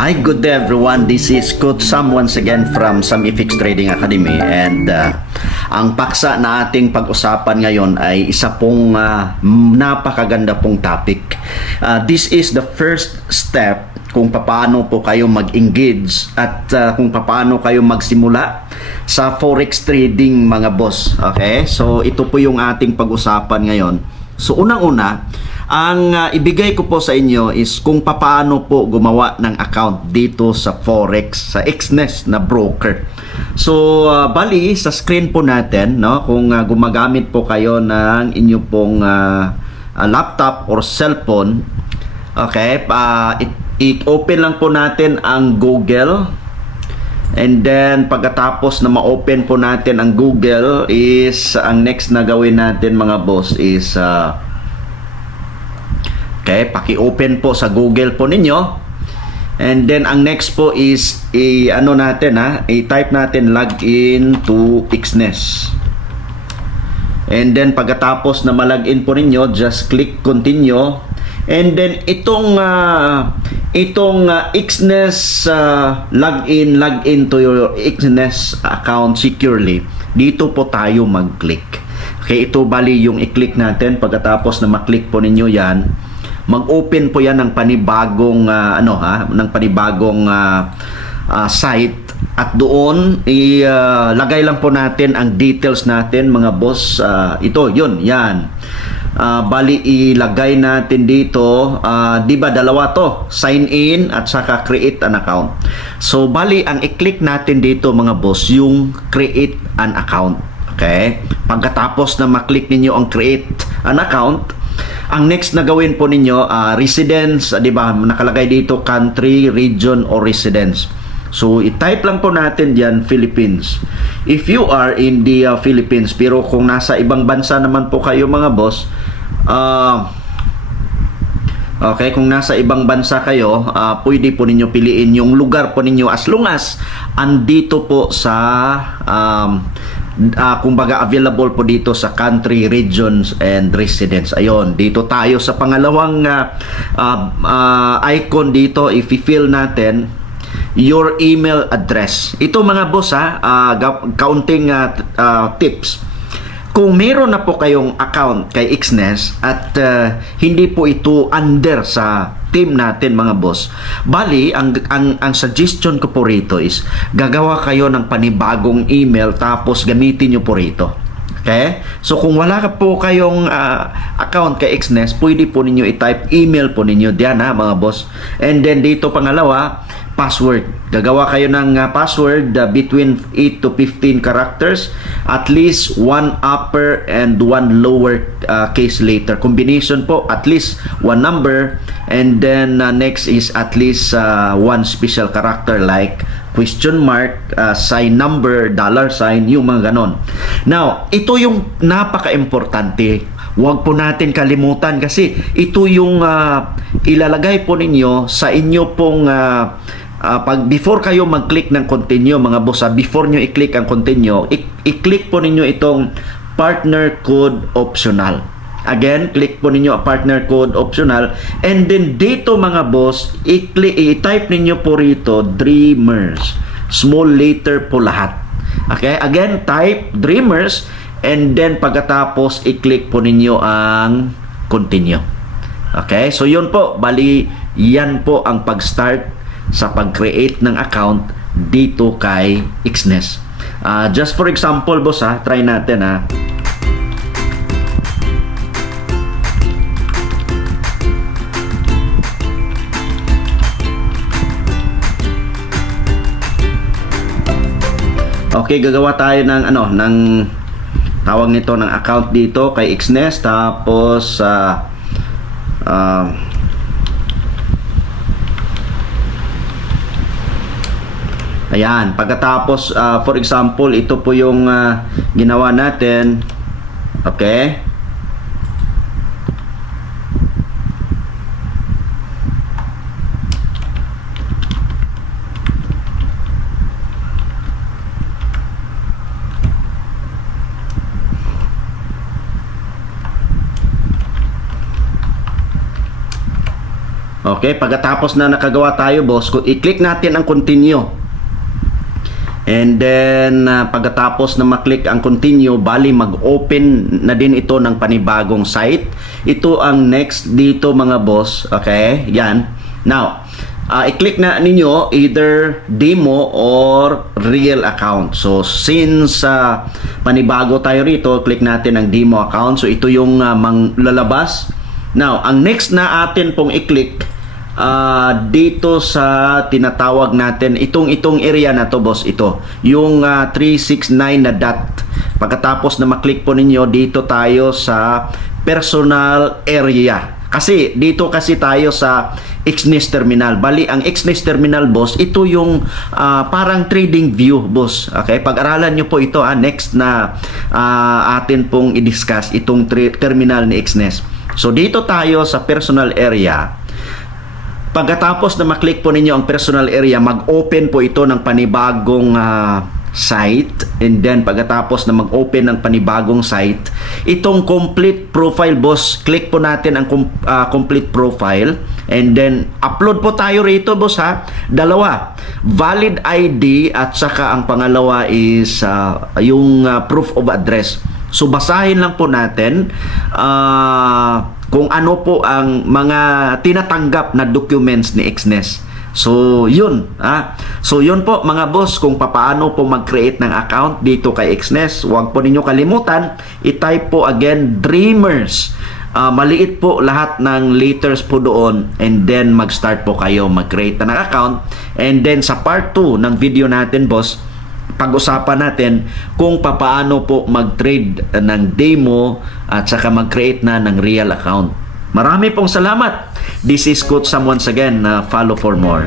Hi, good day everyone. This is Coach Sam once again from Sam FX Trading Academy, and ang paksa na ating pag-usapan ngayon ay isa pong napakaganda pong topic. This is the first step kung paano po kayo mag-engage at kung paano kayo magsimula sa forex trading, mga boss. Okay? So ito po yung ating pag-usapan ngayon. So unang-una, ang ibigay ko po sa inyo is kung paano po gumawa ng account dito sa Forex, sa Xnest na broker. So, bali, sa screen po natin, no, kung gumagamit po kayo ng inyo pong laptop or cellphone, okay, i-open lang po natin ang Google. And then, pagkatapos na ma-open po natin ang Google is, ang next na gawin natin, mga boss, is okay, paki-open po sa Google po ninyo. And then ang next po is i-type natin login to Xnest. And then pagkatapos na malagin po ninyo, just click continue. And then itong Xnest login to your Xnest account securely, dito po tayo mag-click. Okay, ito bali yung i-click natin. Pagkatapos na ma-click po ninyo yan, mag-open po yan ng panibagong site, at doon ilagay lang po natin ang details natin, mga boss. Ito, yun, yan. Bali ilagay natin dito, di ba dalawa to, sign in at saka create an account. So bali ang i-click natin dito, mga boss, yung create an account. Okay? Pagkatapos na ma-click ninyo ang create an account, ang next na gawin po ninyo, residence, di ba? Nakalagay dito country, region, or residence. So, i-type lang po natin diyan Philippines. If you are in the Philippines, pero kung nasa ibang bansa naman po kayo, mga boss, okay, kung nasa ibang bansa kayo, pwede po ninyo piliin yung lugar po ninyo as long as andito po sa kumbaga available po dito sa country, regions, and residence. Ayun, dito tayo sa pangalawang icon dito. I-fill natin your email address. Ito, mga boss, counting tips. Kung meron na po kayong account kay Xnest at hindi po ito under sa team natin, mga boss, bali ang suggestion ko po rito is gagawa kayo ng panibagong email tapos gamitin nyo po rito. Okay? So kung wala ka po kayong account kay Xnest, pwede po ninyo i-type email po ninyo diyan, mga boss. And then dito pangalawa, password. Gagawa kayo ng password between 8 to 15 characters, at least one upper and one lower case letter. Combination po, at least one number, and then next is at least one special character like question mark, sign number, dollar sign, yung mga ganon. Now, ito yung napaka-importante. Huwag po natin kalimutan kasi ito yung ilalagay po ninyo sa inyo pong pag before kayo mag-click ng continue, mga boss, before nyo i-click ang continue, i-click po ninyo itong partner code optional. Again, click po ninyo partner code optional, and then dito, mga boss, i-type ninyo po rito Dreamers, small letter po lahat. Okay, again, type Dreamers, and then pagkatapos i-click po ninyo ang continue. Okay, so yun po, bali yan po ang pag-start sa pag-create ng account dito kay Xnest. Just for example, boss, try natin, Okay, gagawa tayo ng ng tawag nito ng account dito kay Xnest, tapos ayan, pagkatapos for example, ito po yung ginawa natin. Okay? Okay, pagkatapos na nakagawa tayo, boss, i-click natin ang continue. And then, pagkatapos na maklik ang continue, bali mag-open na din ito ng panibagong site. Ito ang next dito mga boss. Okay, yan. Now, i-click na ninyo either demo or real account. So, since panibago tayo rito, click natin ang demo account. So, ito yung lalabas. Now, ang next na atin pong i-click dito sa tinatawag natin itong area na to, boss, ito yung 369 na dot. Pagkatapos na maklik po ninyo, dito tayo sa personal area, kasi dito kasi tayo sa Exness Terminal. Bali ang Exness Terminal, boss, ito yung parang trading view, boss. Okay, pag-aralan nyo po ito next na atin pong i-discuss itong terminal ni Exness. So dito tayo sa personal area. Pagkatapos na maklik po ninyo ang personal area, mag-open po ito ng panibagong site. And then pagkatapos na mag-open ng panibagong site, itong complete profile, boss, click po natin ang complete profile. And then upload po tayo rito, boss, dalawa, valid ID at saka ang pangalawa is yung proof of address. So basahin lang po natin kung ano po ang mga tinatanggap na documents ni Exness. So yun, so yun po mga boss, kung paano po mag-create ng account dito kay Exness. Huwag po ninyo kalimutan, i-type po again Dreamers. Maliit po lahat ng letters po doon, and then mag-start po kayo mag-create ng account. And then sa part 2 ng video natin, boss, pag-usapan natin kung paano po mag-trade ng demo at saka mag-create na ng real account. Marami pong salamat. This is Coach Sam once again. Follow for more.